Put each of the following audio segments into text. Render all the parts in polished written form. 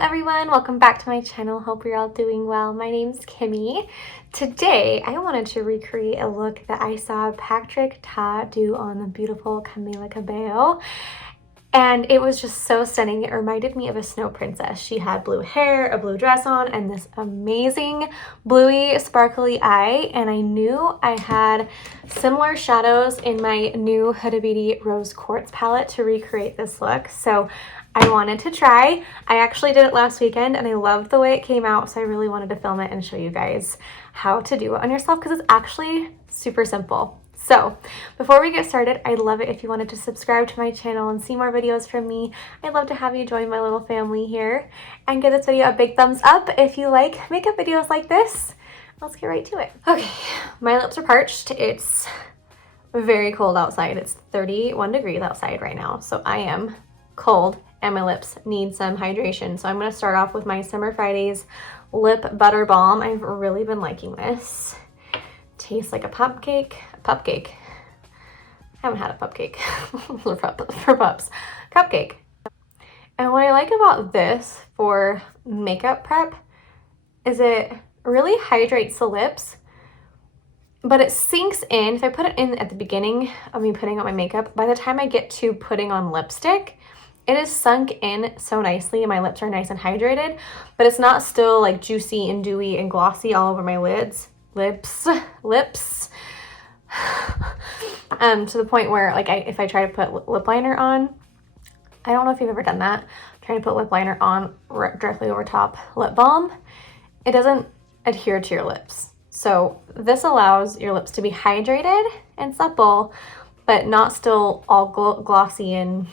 everyone, welcome back to my channel. Hope you're all doing well. My name's Kimmy. Today I wanted to recreate a look that I saw Patrick Ta do on the beautiful Camila Cabello, and it was just so stunning. It reminded me of a snow princess. She had blue hair, a blue dress on, and this amazing bluey sparkly eye, and I knew I had similar shadows in my new Huda Beauty Rose Quartz palette to recreate this look, so I wanted to try. I actually did it last weekend and I loved the way it came out, so I really wanted to film it and show you guys how to do it on yourself because it's actually super simple. So before we get started, I'd love it if you wanted to subscribe to my channel and see more videos from me. I'd love to have you join my little family here, and give this video a big thumbs up if you like makeup videos like this. Let's get right to it. Okay, my lips are parched. It's very cold outside. It's 31 degrees outside right now, so I am cold and my lips need some hydration. So I'm going to start off with my Summer Fridays Lip Butter Balm. I've really been liking this. Tastes like a cupcake. I haven't had a cupcake for pups. Cupcake. And what I like about this for makeup prep is it really hydrates the lips, but it sinks in. If I put it in at the beginning of me putting on my makeup, by the time I get to putting on lipstick, it is sunk in so nicely and my lips are nice and hydrated, but it's not still like juicy and dewy and glossy all over my lips. To the point where like if I try to put lip liner on, I don't know if you've ever done that, trying to put lip liner on directly over top lip balm, it doesn't adhere to your lips. So this allows your lips to be hydrated and supple, but not still all glossy and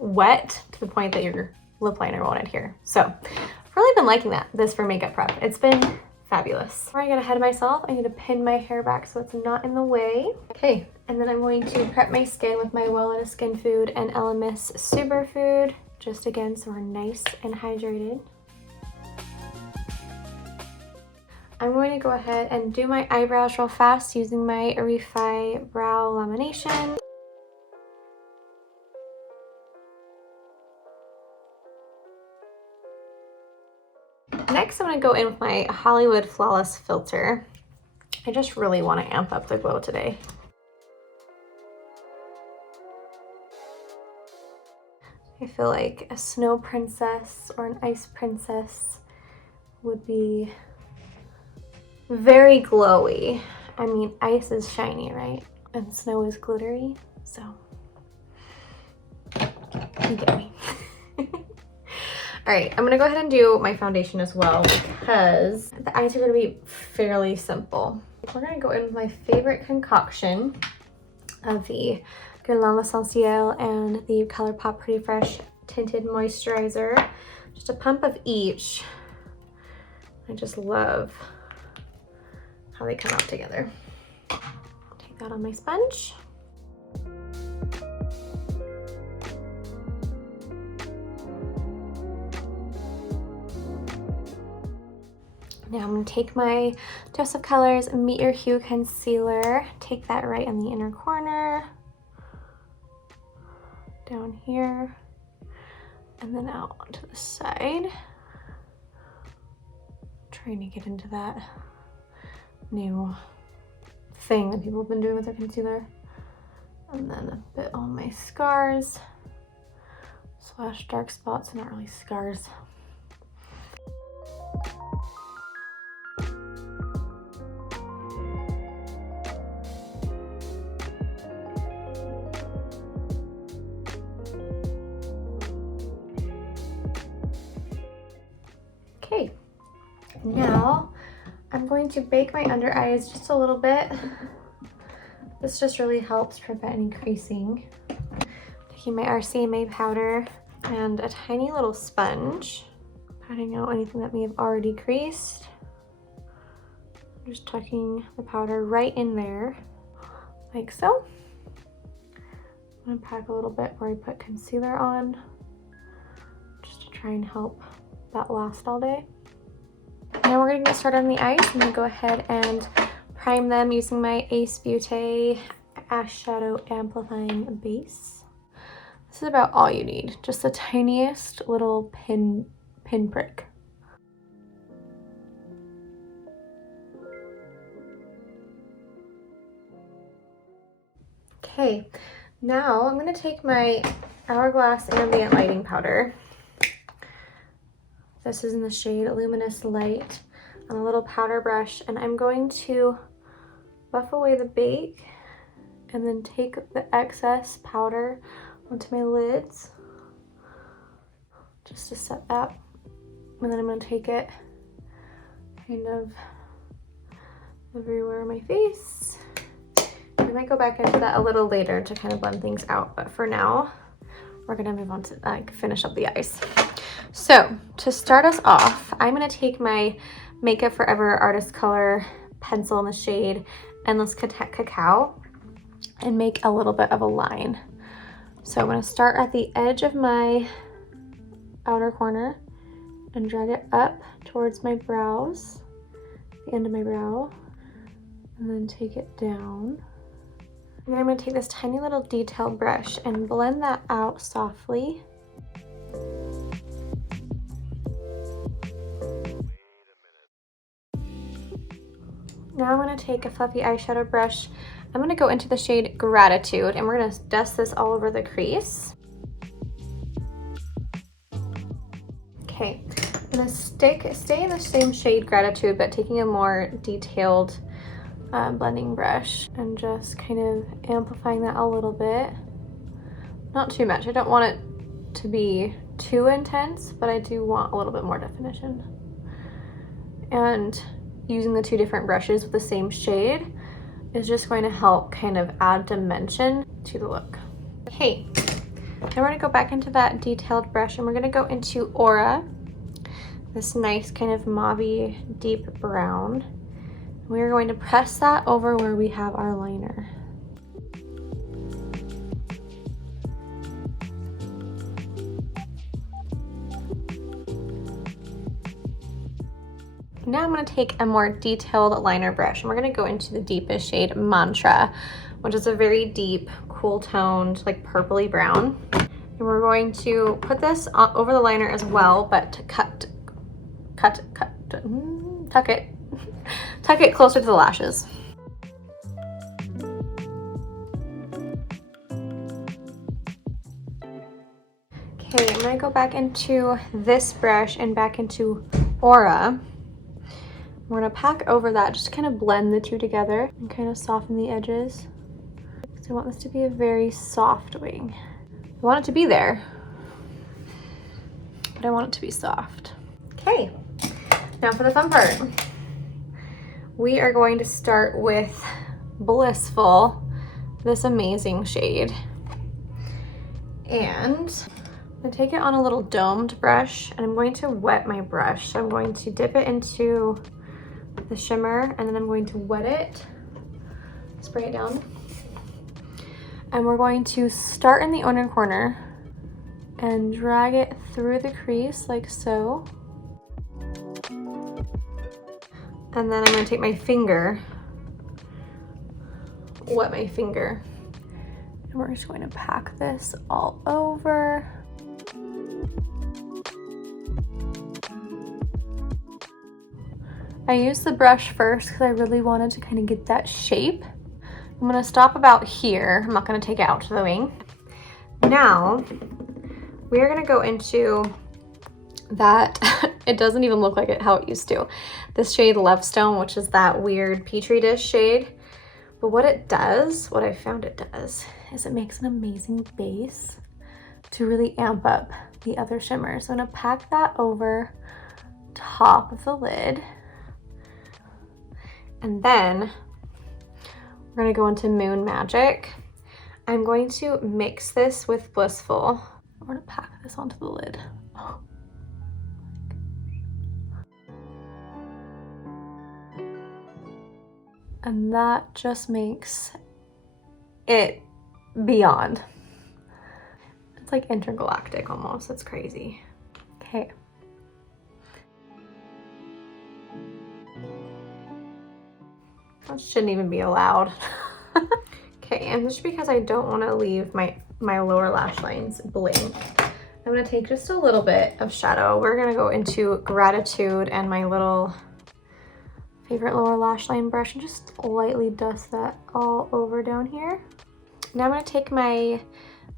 wet to the point that your lip liner won't adhere. So I've really been liking this for makeup prep. It's been fabulous. Before I get ahead of myself, I need to pin my hair back so it's not in the way. Okay, and then I'm going to prep my skin with my Weleda Skin Food and ELEMIS Superfood, just again so we're nice and hydrated. I'm going to go ahead and do my eyebrows real fast using my Refy Brow Lamination. Next, I'm going to go in with my Hollywood Flawless Filter. I just really want to amp up the glow today. I feel like a snow princess or an ice princess would be very glowy. I mean, ice is shiny, right? And snow is glittery, so you get me. All right, I'm gonna go ahead and do my foundation as well because the eyes are gonna be fairly simple. We're gonna go in with my favorite concoction of the Guerlain L'Essentiel and the Colourpop Pretty Fresh Tinted Moisturizer. Just a pump of each. I just love how they come out together. Take that on my sponge. Now I'm going to take my Dose of Colors Meet Your Hue Concealer, take that right in the inner corner, down here, and then out onto the side. Trying to get into that new thing that people have been doing with their concealer. And then a bit on my scars, / dark spots, not really scars. Okay, now I'm going to bake my under eyes just a little bit. This just really helps prevent any creasing. Taking my RCMA powder and a tiny little sponge, patting out anything that may have already creased. Just tucking the powder right in there, like so. I'm gonna pack a little bit where I put concealer on, just to try and help that last all day. Now we're gonna get started on the eyes. I'm gonna go ahead and prime them using my Ace Beauté Eyeshadow Amplifying Base. This is about all you need, just the tiniest little pinprick. Okay, now I'm going to take my Hourglass Ambient Lighting Powder. This is in the shade Luminous Light on a little powder brush, and I'm going to buff away the bake and then take the excess powder onto my lids just to set that. And then I'm going to take it kind of everywhere on my face. I might go back into that a little later to kind of blend things out, but for now, we're gonna move on to like finish up the eyes. So to start us off, I'm gonna take my Makeup Forever Artist Color pencil in the shade Endless Cacao and make a little bit of a line. So I'm gonna start at the edge of my outer corner and drag it up towards my brows, the end of my brow, and then take it down. And then I'm going to take this tiny little detail brush and blend that out softly. Now I'm going to take a fluffy eyeshadow brush. I'm going to go into the shade Gratitude, and we're going to dust this all over the crease. Okay, I'm going to stay in the same shade Gratitude, but taking a more detailed blending brush and just kind of amplifying that a little bit. Not too much. I don't want it to be too intense, but I do want a little bit more definition. And using the two different brushes with the same shade is just going to help kind of add dimension to the look. Okay, now we're going to go back into that detailed brush and we're going to go into Aura, this nice kind of mauve-y deep brown. We're going to press that over where we have our liner. Now I'm going to take a more detailed liner brush and we're going to go into the deepest shade Mantra, which is a very deep, cool toned, like purpley brown. And we're going to put this over the liner as well, but to tuck it closer to the lashes. Okay, I'm gonna go back into this brush and back into Aura. We're gonna pack over that, just kind of blend the two together and kind of soften the edges. So I want this to be a very soft wing. I want it to be there, but I want it to be soft. Okay, now for the fun part. We are going to start with Blissful, this amazing shade. And I'm gonna take it on a little domed brush and I'm going to wet my brush. So I'm going to dip it into the shimmer and then I'm going to wet it, spray it down. And we're going to start in the inner corner and drag it through the crease like so. And then I'm going to take my finger, wet my finger, and we're just going to pack this all over. I used the brush first because I really wanted to kind of get that shape. I'm going to stop about here. I'm not going to take it out to the wing. Now, we are going to go into that, it doesn't even look like it how it used to. This shade Lovestone, which is that weird Petri dish shade. But what it does, what I found it does, is it makes an amazing base to really amp up the other shimmers. So I'm gonna pack that over top of the lid. And then we're gonna go into Moon Magic. I'm going to mix this with Blissful. We're gonna pack this onto the lid. Oh. And that just makes it beyond. It's like intergalactic almost, it's crazy. Okay. That shouldn't even be allowed. Okay, and just because I don't want to leave my lower lash lines blank, I'm gonna take just a little bit of shadow. We're gonna go into Gratitude and my little favorite lower lash line brush and just lightly dust that all over down here. Now I'm gonna take my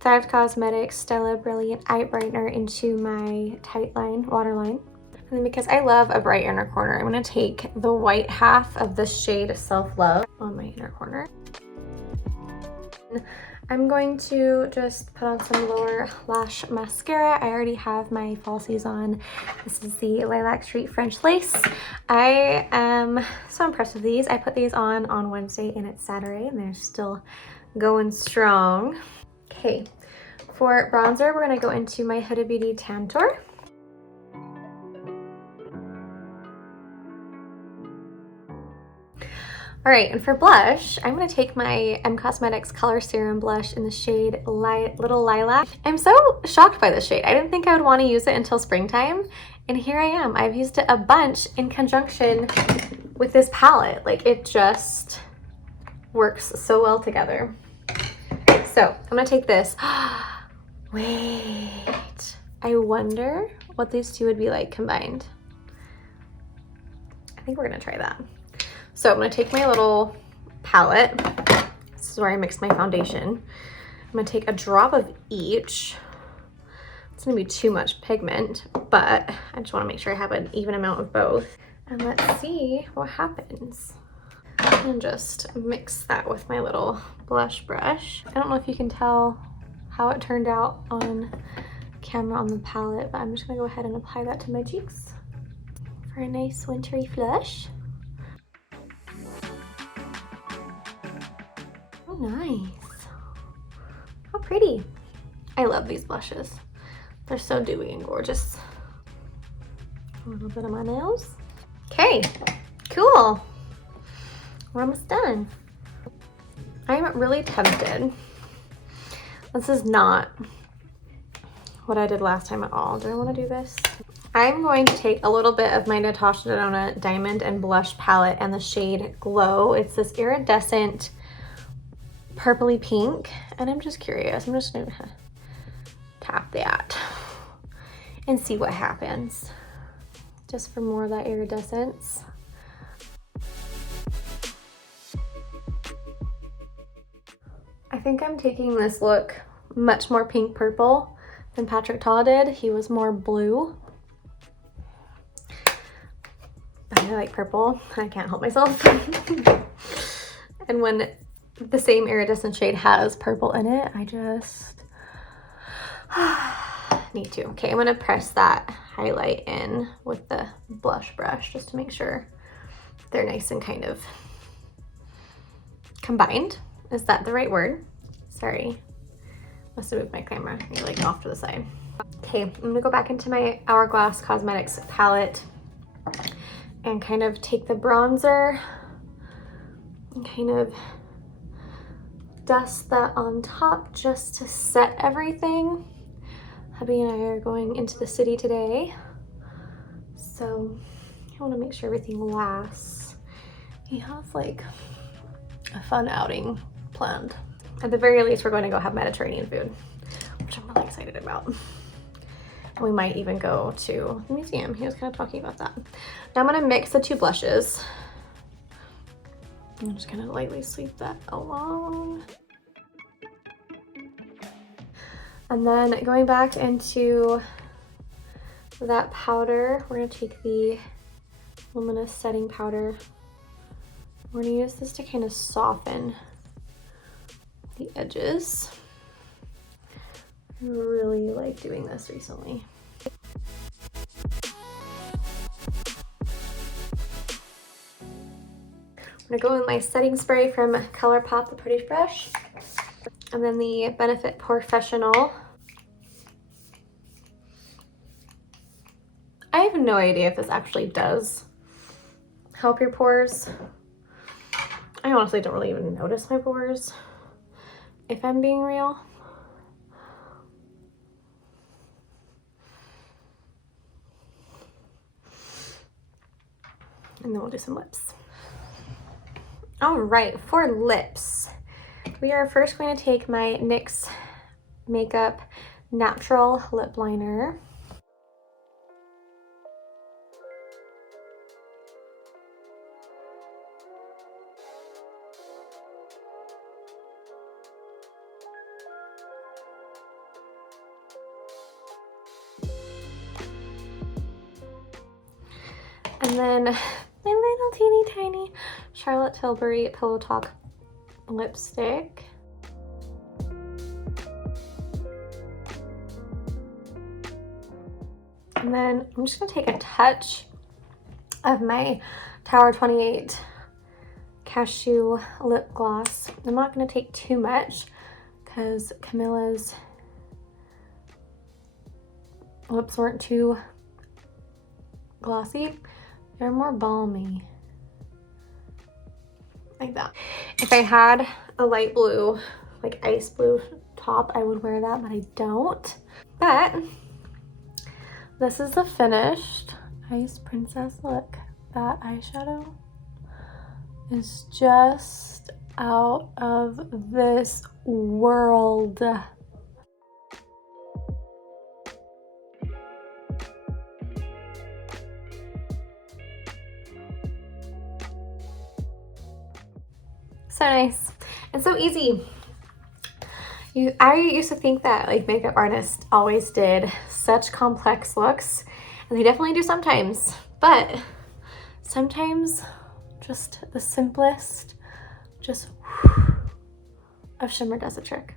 Thrived Cosmetics Stella Brilliant Eye Brightener into my tight line, waterline. And then because I love a bright inner corner, I'm gonna take the white half of the shade Self Love on my inner corner. I'm going to just put on some lower lash mascara. I already have my falsies on. This is the Lilac Street French Lace. I am so impressed with these. I put these on Wednesday and it's Saturday and they're still going strong. Okay, for bronzer, we're gonna go into my Huda Beauty Tantour. All right, and for blush, I'm gonna take my Cosmetics Color Serum blush in the shade Little Lilac. I'm so shocked by this shade. I didn't think I would wanna use it until springtime, and here I am. I've used it a bunch in conjunction with this palette. Like, it just works so well together. So, I'm gonna take this. Wait, I wonder what these two would be like combined. I think we're gonna try that. So I'm gonna take my little palette. This is where I mix my foundation. I'm gonna take a drop of each. It's gonna be too much pigment, but I just wanna make sure I have an even amount of both. And let's see what happens. And just mix that with my little blush brush. I don't know if you can tell how it turned out on camera on the palette, but I'm just gonna go ahead and apply that to my cheeks for a nice wintry flush. Oh, nice. How pretty. I love these blushes. They're so dewy and gorgeous. A little bit on my nails. Okay, cool. We're almost done. I'm really tempted. This is not what I did last time at all. Do I want to do this? I'm going to take a little bit of my Natasha Denona Diamond and Blush palette and the shade Glow. It's this iridescent purpley pink, and I'm just curious. I'm just gonna tap that and see what happens. Just for more of that iridescence. I think I'm taking this look much more pink purple than Patrick Ta did. He was more blue. I like purple. I can't help myself. And when the same iridescent shade has purple in it, I just need to. Okay, I'm gonna press that highlight in with the blush brush just to make sure they're nice and kind of combined. Is that the right word? Sorry, must have moved my camera. You're like off to the side. Okay, I'm gonna go back into my Hourglass Cosmetics palette and kind of take the bronzer and kind of dust that on top just to set everything. Hubby and I are going into the city today, so I want to make sure everything lasts. He has like a fun outing planned. At the very least, we're going to go have Mediterranean food, which I'm really excited about. And we might even go to the museum. He was kind of talking about that. Now I'm going to mix the two blushes. I'm just gonna lightly sweep that along. And then going back into that powder, we're gonna take the Luminous Setting Powder. We're gonna use this to kind of soften the edges. I really like doing this recently. I'm gonna go in my setting spray from Colourpop, the Pretty Brush, and then the Benefit Professional. I have no idea if this actually does help your pores. I honestly don't really even notice my pores, if I'm being real. And then we'll do some lips. All right, for lips, we are first going to take my NYX Makeup natural lip liner. And then my little teeny tiny Charlotte Tilbury Pillow Talk lipstick. And then I'm just gonna take a touch of my Tower 28 Cashew lip gloss. I'm not gonna take too much because Camila's lips weren't too glossy. They're more balmy, like that. If I had a light blue, like ice blue top, I would wear that, but I don't. But this is the finished Ice Princess look. That eyeshadow is just out of this world. So nice and so easy. I used to think that like makeup artists always did such complex looks, and they definitely do sometimes, but sometimes just the simplest of shimmer does the trick.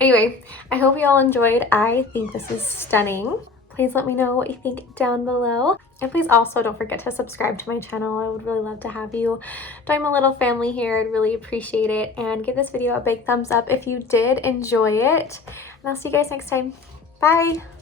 Anyway, I hope you all enjoyed. I think this is stunning. Please let me know what you think down below. And please also don't forget to subscribe to my channel. I would really love to have you join my little family here. I'd really appreciate it. And give this video a big thumbs up if you did enjoy it. And I'll see you guys next time. Bye!